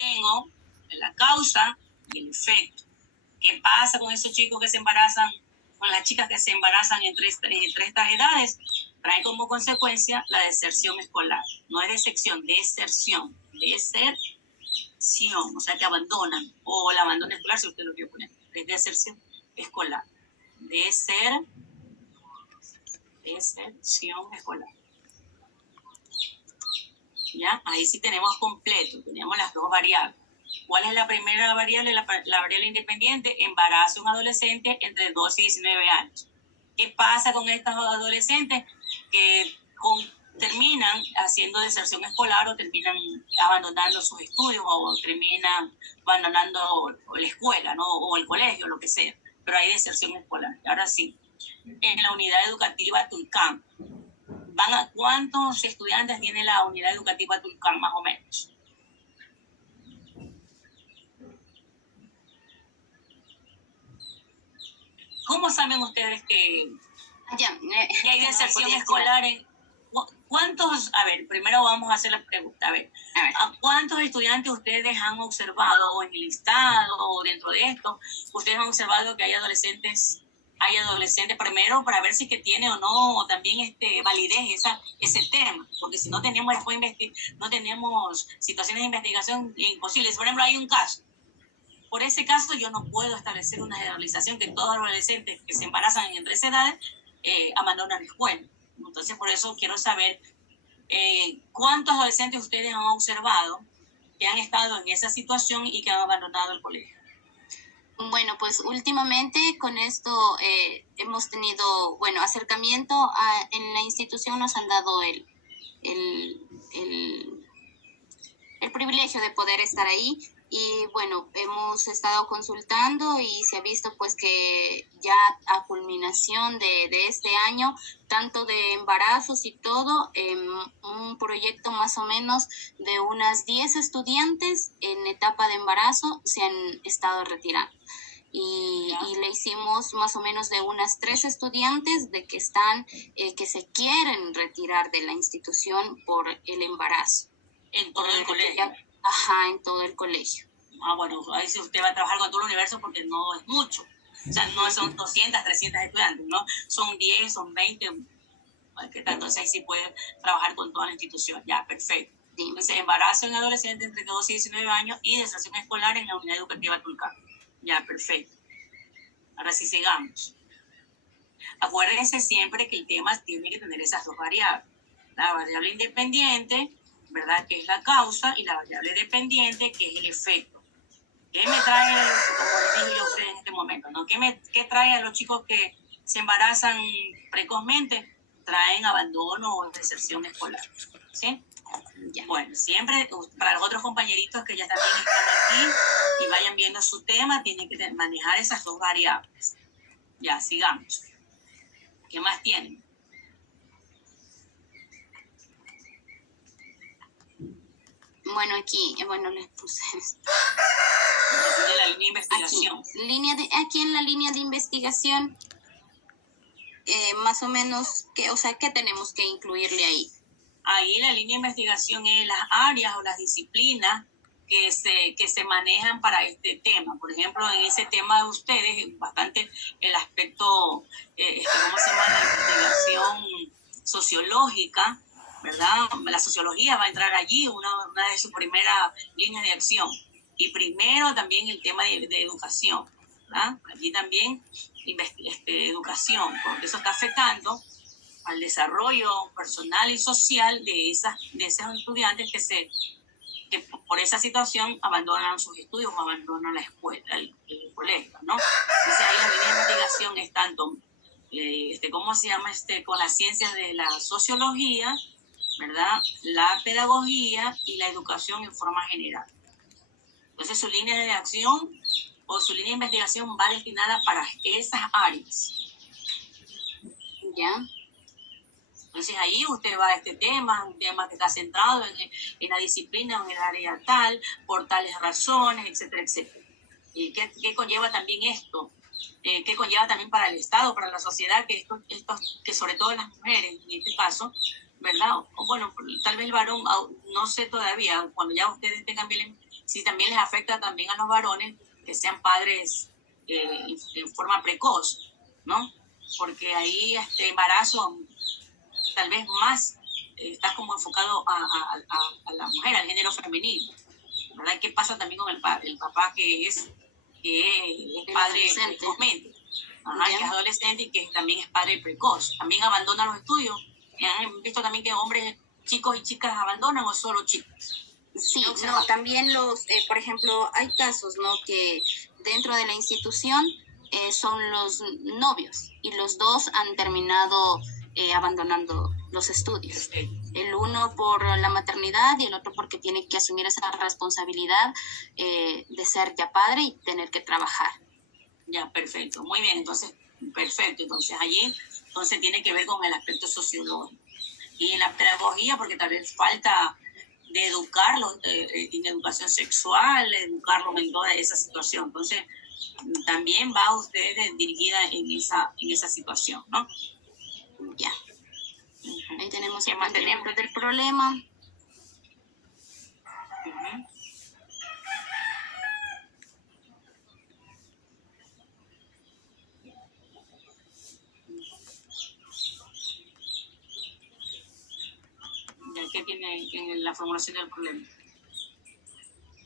tengo la causa y el efecto. ¿Qué pasa con esos chicos que se embarazan, con las chicas que se embarazan entre estas edades? Trae como consecuencia la deserción escolar. No es deserción, deserción. Deserción, o sea que abandonan, o el abandono escolar, si usted lo quiere poner. Es deserción escolar. Deserción escolar. ¿Ya? Ahí sí tenemos completo, tenemos las dos variables. ¿Cuál es la primera variable? La variable independiente, embarazo en adolescente entre 12 y 19 años. ¿Qué pasa con estos adolescentes que terminan haciendo deserción escolar o terminan abandonando sus estudios o terminan abandonando la escuela, ¿no? O el colegio, lo que sea? Pero hay deserción escolar. Y ahora sí, en la unidad educativa Tulcán, ¿cuántos estudiantes tiene la unidad educativa Tulcán, más o menos? ¿Cómo saben ustedes que hay deserción escolar? ¿Cuántos? A ver, primero vamos a hacer la pregunta. A ver, ¿a cuántos estudiantes ustedes han observado, o en el listado, o dentro de esto, ustedes han observado que hay adolescentes primero para ver si que tiene o no también validez ese tema? Porque si no tenemos después no tenemos situaciones de investigación imposibles. Por ejemplo, hay un caso. Por ese caso yo no puedo establecer una generalización que todos los adolescentes que se embarazan entre esas edades abandonan la escuela. Entonces por eso quiero saber cuántos adolescentes ustedes han observado que han estado en esa situación y que han abandonado el colegio. Bueno, pues últimamente con esto hemos tenido, acercamiento en la institución. Nos han dado el privilegio de poder estar ahí, y bueno, hemos estado consultando y se ha visto pues que ya a culminación de este año, tanto de embarazos y todo, un proyecto más o menos de unas 10 estudiantes en etapa de embarazo se han estado retirando. Y le hicimos más o menos de unas 3 estudiantes de que están, que se quieren retirar de la institución por el embarazo. En todo el colegio. Ajá, en todo el colegio. Bueno, ahí sí usted va a trabajar con todo el universo porque no es mucho. O sea, no son 200, 300 estudiantes, ¿no? Son 10, son 20. Entonces ahí sí puede trabajar con toda la institución. Ya, perfecto. Sí. Entonces, embarazo en adolescentes entre 12 y 19 años y deserción escolar en la unidad educativa Tulcán. Ya, perfecto. Ahora sí sigamos. Acuérdense siempre que el tema tiene que tener esas dos variables. La variable independiente, ¿verdad?, que es la causa, y la variable dependiente, que es el efecto. ¿Qué me trae, como les dije yo a ustedes en este momento, ¿no? ¿Qué trae a los chicos que se embarazan precozmente? Traen abandono o deserción escolar, ¿sí? Ya. Bueno, siempre para los otros compañeritos que ya también están aquí y vayan viendo su tema, tienen que manejar esas dos variables. Ya, sigamos. ¿Qué más tienen? Bueno, aquí, les puse de la línea de investigación. Aquí en la línea de investigación, más o menos, ¿qué tenemos que incluirle ahí? Ahí la línea de investigación es las áreas o las disciplinas que se manejan para este tema. Por ejemplo, en ese tema de ustedes, bastante el aspecto, ¿cómo se llama? La investigación sociológica, ¿verdad? La sociología va a entrar allí, una de sus primeras líneas de acción. Y primero también el tema de educación, ¿verdad? Allí también educación, porque eso está afectando al desarrollo personal y social de esos estudiantes que por esa situación abandonan sus estudios o abandonan la escuela, el colegio, ¿no? Entonces ahí la línea de investigación es tanto, ¿cómo se llama? Con las ciencias de la sociología, ¿verdad?, la pedagogía y la educación en forma general. Entonces su línea de acción o su línea de investigación va destinada para esas áreas. ¿Ya? Entonces ahí usted va a este tema, un tema que está centrado en la disciplina, en el área tal, por tales razones, etcétera, etcétera. ¿Y qué conlleva también esto? ¿Qué conlleva también para el Estado, para la sociedad, que sobre todo las mujeres, en este caso, ¿verdad? O bueno, tal vez el varón, no sé todavía, cuando ya ustedes tengan bien, si también les afecta también a los varones que sean padres en forma precoz, ¿no? Porque ahí embarazo tal vez más está como enfocado a la mujer, al género femenino, ¿verdad? ¿Qué pasa también con el papá que es padre precozmente? Ajá, que es adolescente y que también es padre precoz. También abandona los estudios. ¿Han visto también que hombres, chicos y chicas abandonan o solo chicos? Sí, no, también por ejemplo, hay casos, ¿no? Que dentro de la institución son los novios y los dos han terminado abandonando los estudios. Perfecto. El uno por la maternidad y el otro porque tiene que asumir esa responsabilidad de ser ya padre y tener que trabajar. Ya, perfecto. Muy bien, entonces, perfecto. Entonces, allí tiene que ver con el aspecto sociológico. Y en la pedagogía, porque tal vez falta de educarlos en educación sexual, educarlos en toda esa situación. Entonces, también va usted dirigida en esa situación, ¿no? Ya. Ahí tenemos el planteamiento del problema. Ya que tiene en la formulación del problema.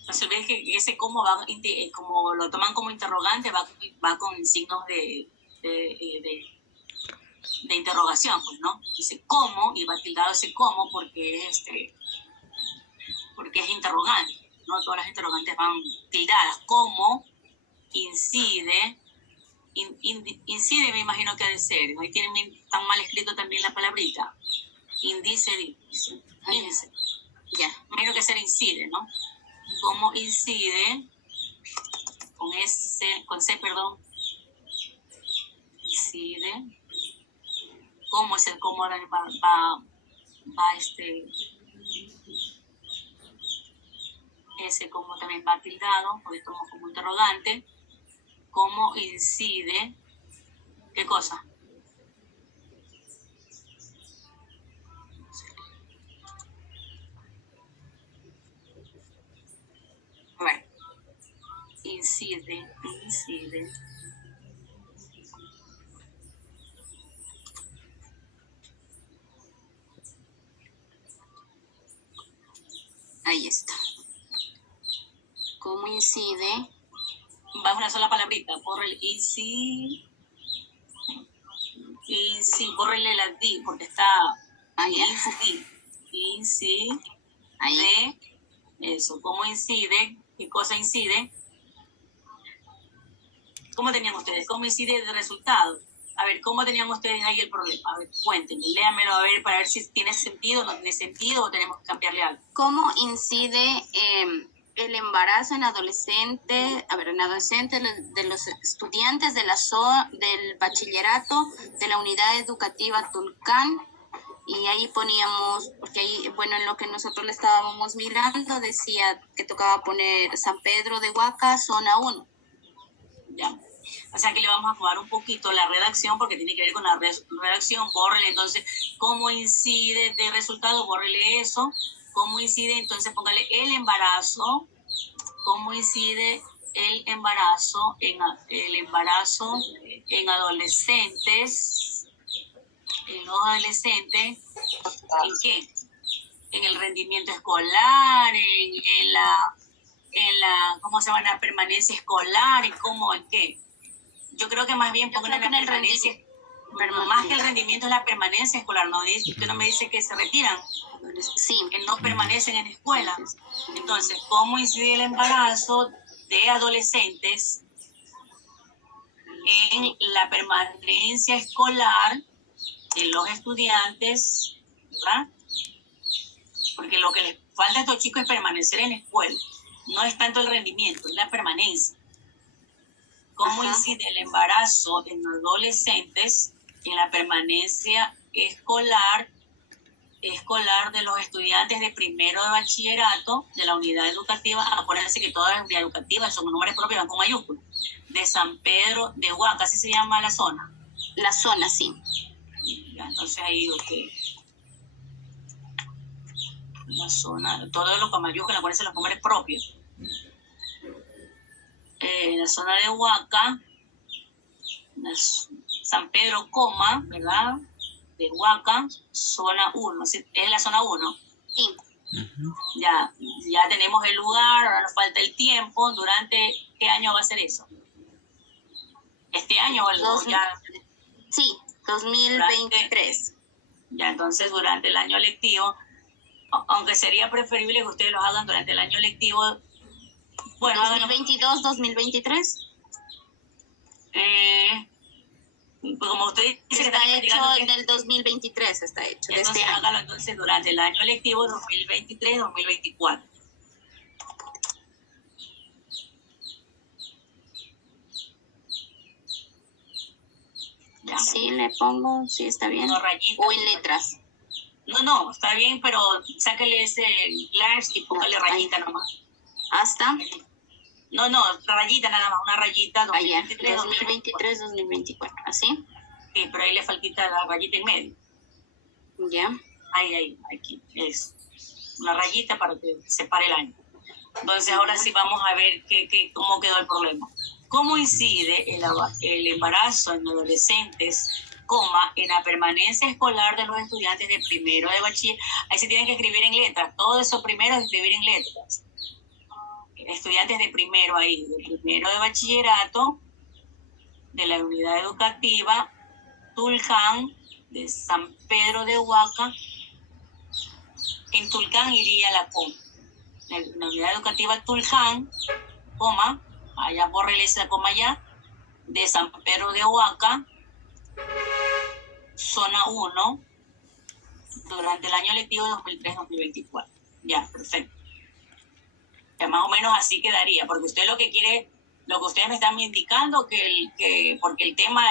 Entonces ves que ese cómo va, como lo toman como interrogante, va con signos de interrogación, pues, ¿no? Dice cómo, y va tildado ese cómo porque es interrogante, ¿no? Todas las interrogantes van tildadas. ¿Cómo incide? Incide, me imagino que ha de ser. Ahí tienen tan mal escrito también la palabrita. Índice. Ya. Me imagino que ser incide, ¿no? ¿Cómo incide? Con C, perdón. Incide. ¿Cómo es el cómo va ese cómo también va tildado, porque estamos como interrogante? ¿Cómo incide? ¿Qué cosa? A ver. Incide. Ahí está. ¿Cómo incide? Va una sola palabrita. Borre el bórrele la D, porque está incide. Ahí. Eso. ¿Cómo incide? ¿Qué cosa incide? ¿Cómo tenían ustedes? ¿Cómo incide el resultado? A ver, ¿cómo tenían ustedes ahí el problema? A ver, cuéntenme, léamelo a ver para ver si tiene sentido, no tiene sentido o tenemos que cambiarle algo. ¿Cómo incide el embarazo en adolescentes, de los estudiantes de del bachillerato de la unidad educativa Tulcán? Y ahí poníamos, porque ahí, bueno, en lo que nosotros le estábamos mirando, decía que tocaba poner San Pedro de Huaca, zona 1. Ya. O sea que le vamos a jugar un poquito la redacción porque tiene que ver con la redacción. Bórrele entonces cómo incide de resultado, bórrele eso. Cómo incide, entonces póngale el embarazo. Cómo incide el embarazo en adolescentes. En los adolescentes, ¿en qué? En el rendimiento escolar, en la ¿cómo se llama? La permanencia escolar, y cómo, en qué. Yo creo que más bien pongan la permanencia, más que el rendimiento es la permanencia escolar, ¿no? Usted no me dice que se retiran, sí, que no permanecen en escuela. Entonces, ¿cómo incide el embarazo de adolescentes en la permanencia escolar de los estudiantes, ¿verdad? Porque lo que les falta a estos chicos es permanecer en la escuela. No es tanto el rendimiento, es la permanencia. ¿Cómo incide el embarazo en adolescentes en la permanencia escolar de los estudiantes de primero de bachillerato de la unidad educativa? Acuérdense que todas las unidades educativas son nombres propios, van con mayúsculas. De San Pedro de Huaca, así se llama la zona. La zona, sí. Ya, entonces ahí la zona, todo lo con mayúsculas, acuérdense los nombres propios. en la zona de Huaca, San Pedro, ¿verdad? De Huaca, zona 1, ¿sí? Es la zona 1. Sí. Ya tenemos el lugar, ahora nos falta el tiempo. ¿Durante qué año va a ser eso? ¿Este año o algo? Sí, 2023. Ya, entonces durante el año lectivo, aunque sería preferible que ustedes lo hagan durante el año lectivo. Bueno, 2022, 2023. Pues como usted dice, está hecho en el 2023, está hecho. Entonces hágalo entonces durante el año lectivo 2023-2024. ¿Ya? Sí, le pongo, sí, está bien. No, rayita, o en letras. No, está bien, pero sáquele ese slash y póngale rayita nomás. ¿Hasta? No, rayita nada más, una rayita 2023-2024, ¿así? Sí, pero ahí le faltita la rayita en medio. Ya. Ahí, aquí, es una rayita para que separe el año. Entonces ahora sí vamos a ver cómo quedó el problema. ¿Cómo incide el embarazo en adolescentes, en la permanencia escolar de los estudiantes de primero de bachiller? Ahí se tienen que escribir en letras, todo eso primero es escribir en letras. Estudiantes de primero de bachillerato, de la unidad educativa Tulcán, de San Pedro de Huaca. En Tulcán iría la coma. En la unidad educativa Tulcán, allá bórrele esa coma allá, de San Pedro de Huaca, zona 1, durante el año lectivo 2003-2024. Ya, perfecto. Ya más o menos así quedaría, porque usted lo que quiere, lo que ustedes me están indicando, porque el tema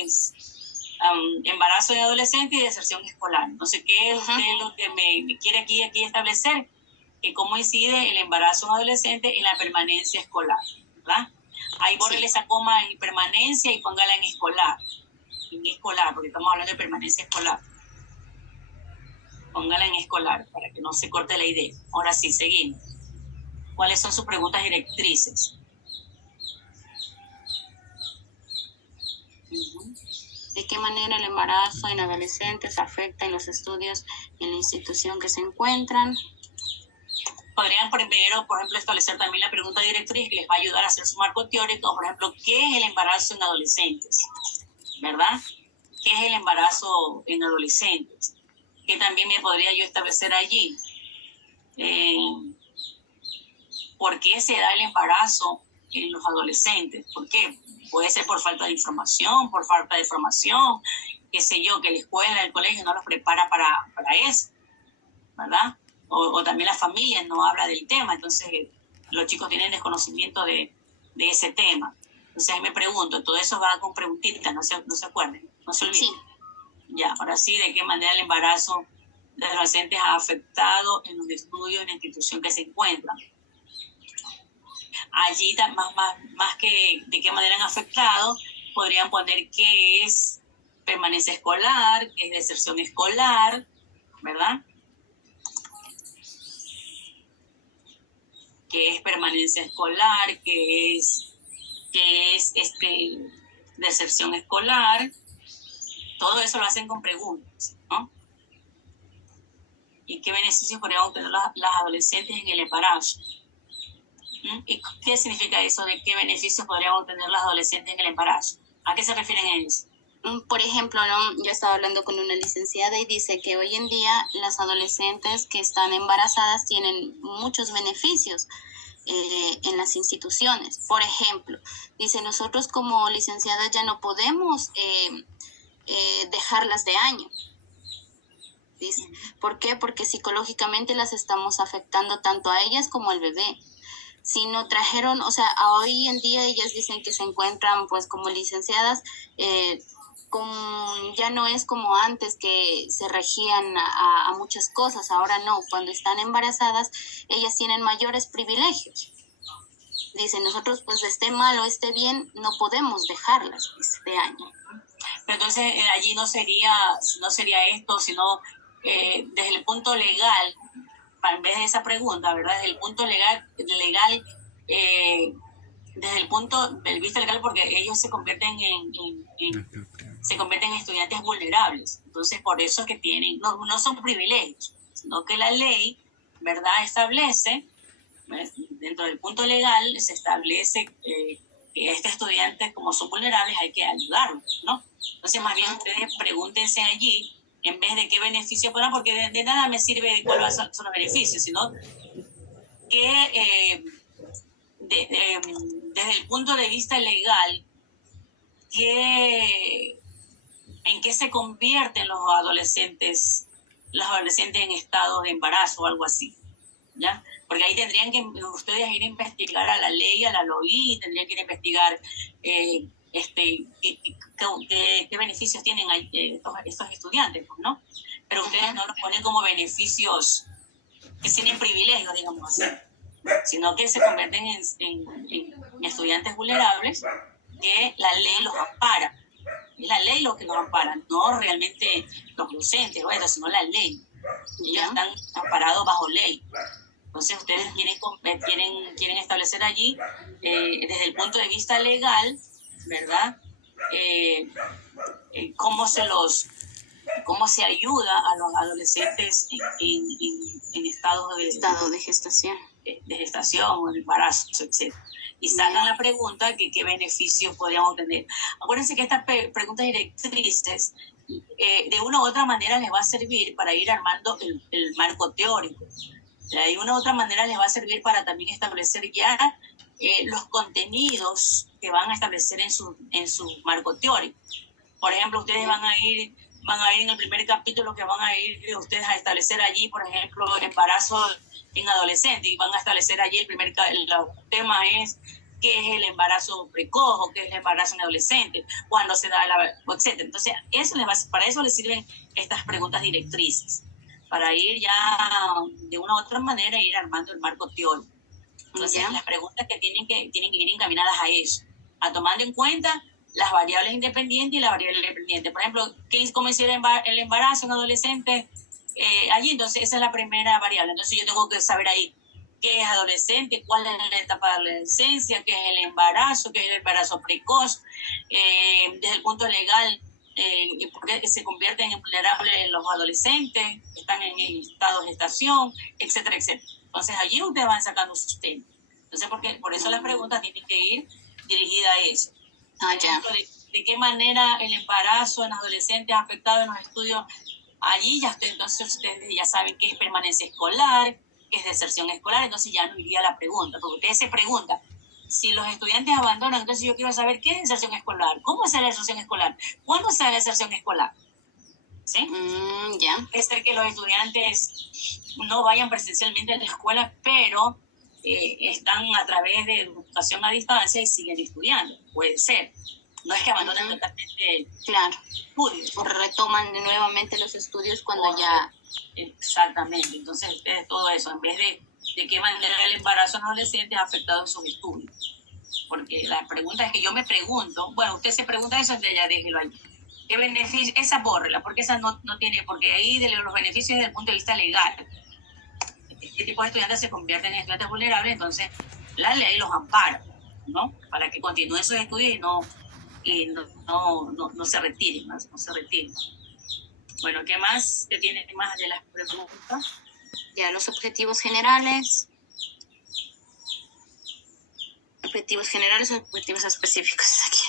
es embarazo de adolescente y deserción escolar. Entonces, ¿qué es usted lo que me quiere aquí establecer? Que cómo incide el embarazo de adolescente en la permanencia escolar, ¿verdad? Ahí bórrele esa coma en permanencia y póngala en escolar, porque estamos hablando de permanencia escolar. Póngala en escolar para que no se corte la idea. Ahora sí, seguimos. ¿Cuáles son sus preguntas directrices? ¿De qué manera el embarazo en adolescentes afecta en los estudios en la institución que se encuentran? Podrían primero, por ejemplo, establecer también la pregunta directriz que les va a ayudar a hacer su marco teórico. Por ejemplo, ¿qué es el embarazo en adolescentes? ¿Verdad? ¿Qué es el embarazo en adolescentes? Que también me podría yo establecer allí. ¿Por qué se da el embarazo en los adolescentes? ¿Por qué? Puede ser por falta de información, por falta de formación, qué sé yo, que la escuela, el colegio no los prepara para eso, ¿verdad? O también la familia no habla del tema, entonces los chicos tienen desconocimiento de ese tema. Entonces ahí me pregunto, todo eso va con preguntitas, no se acuerden, no se olviden. Sí. Ya, ahora sí, ¿de qué manera el embarazo de adolescentes ha afectado en los estudios en la institución que se encuentran? Allí, más que de qué manera han afectado, podrían poner qué es permanencia escolar, qué es deserción escolar, ¿verdad? Qué es permanencia escolar, qué es deserción escolar. Todo eso lo hacen con preguntas, ¿no? ¿Y qué beneficios podrían obtener las adolescentes en el embarazo? ¿Y qué significa eso de qué beneficios podrían obtener las adolescentes en el embarazo? ¿A qué se refieren ellos? Por ejemplo, ¿no? Yo estaba hablando con una licenciada y dice que hoy en día las adolescentes que están embarazadas tienen muchos beneficios en las instituciones. Por ejemplo, dice, nosotros como licenciadas ya no podemos dejarlas de año. Dice, ¿por qué? Porque psicológicamente las estamos afectando tanto a ellas como al bebé. Si no trajeron, o sea, hoy en día ellas dicen que se encuentran pues como licenciadas, ya no es como antes que se regían a muchas cosas, ahora no, cuando están embarazadas ellas tienen mayores privilegios. Dicen, nosotros pues esté mal o esté bien, no podemos dejarlas de año. Pero entonces allí no sería esto, sino desde el punto legal, en vez de esa pregunta, ¿verdad? Desde el punto legal desde el punto de vista legal, porque ellos se convierten se convierten en estudiantes vulnerables. Entonces, por eso es que tienen, no son privilegios, sino que la ley, ¿verdad?, establece, dentro del punto legal, se establece que a estos estudiantes, como son vulnerables, hay que ayudarlos, ¿no? Entonces, más bien, ustedes pregúntense allí, en vez de qué beneficio podrán, porque de nada me sirve cuáles son los beneficios, sino que desde el punto de vista legal, ¿en qué se convierten los adolescentes en estado de embarazo o algo así? ¿Ya? Porque ahí tendrían que ustedes ir a investigar a la ley, a la LOI, tendrían que ir a investigar qué beneficios tienen estos estudiantes, ¿no? Pero ustedes no los ponen como beneficios que tienen privilegios, digamos así, sino que se convierten en estudiantes vulnerables que la ley los ampara. Es la ley lo que los ampara, no realmente los docentes, bueno, sino la ley. Ellos están amparados bajo ley. Entonces ustedes quieren establecer allí, desde el punto de vista legal, ¿verdad? Cómo se ayuda a los adolescentes en estado de gestación. De gestación o de embarazo, etc. Y sacan la pregunta que qué beneficios podríamos obtener. Acuérdense que estas preguntas directrices de una u otra manera les va a servir para ir armando el marco teórico. De una u otra manera les va a servir para también establecer ya los contenidos que van a establecer en su marco teórico. Por ejemplo, ustedes van a ir en el primer capítulo que van a ir ustedes a establecer allí, por ejemplo, embarazo en adolescente, y van a establecer allí el tema es qué es el embarazo precoz o qué es el embarazo en adolescente, cuándo se da etc. Entonces, para eso les sirven estas preguntas directrices, para ir ya de una u otra manera ir armando el marco teórico. Entonces, las preguntas que tienen que ir encaminadas a eso, a tomando en cuenta las variables independientes y la variable dependiente. Por ejemplo, ¿cómo es el embarazo en adolescente? Allí, entonces, esa es la primera variable. Entonces, yo tengo que saber ahí qué es adolescente, cuál es la etapa de adolescencia, qué es el embarazo precoz, desde el punto legal, por qué se convierten en vulnerables los adolescentes, están en estado de gestación, etcétera, etcétera. Entonces, allí ustedes van sacando sus temas. Entonces, por eso las preguntas tienen que ir dirigidas a eso. ¿De qué manera el embarazo en adolescentes ha afectado en los estudios? Allí entonces ustedes ya saben qué es permanencia escolar, qué es deserción escolar, entonces ya no iría la pregunta, porque ustedes se preguntan, si los estudiantes abandonan, entonces yo quiero saber qué es deserción escolar, cómo es la deserción escolar, cuándo se da la deserción escolar. ¿Sí? Es ser que los estudiantes no vayan presencialmente a la escuela, pero están a través de educación a distancia y siguen estudiando. Puede ser. No es que abandonen totalmente estudios. O retoman nuevamente los estudios cuando ya... Exactamente. Entonces, todo eso, en vez de qué manera el embarazo en adolescentes ha afectado en sus estudios. Porque la pregunta es que yo me pregunto, bueno, usted se pregunta eso, entonces ya déjelo ahí. ¿Qué beneficio? Esa bórrela, porque esa no tiene, porque ahí de los beneficios desde el punto de vista legal. Este tipo de estudiantes se convierten en estudiantes vulnerables, entonces la ley los ampara, ¿no? Para que continúen sus estudios y no se retiren, no se retiren. Bueno, ¿qué más? ¿Qué tiene más de las preguntas? Ya, los objetivos generales. Objetivos generales o objetivos específicos aquí.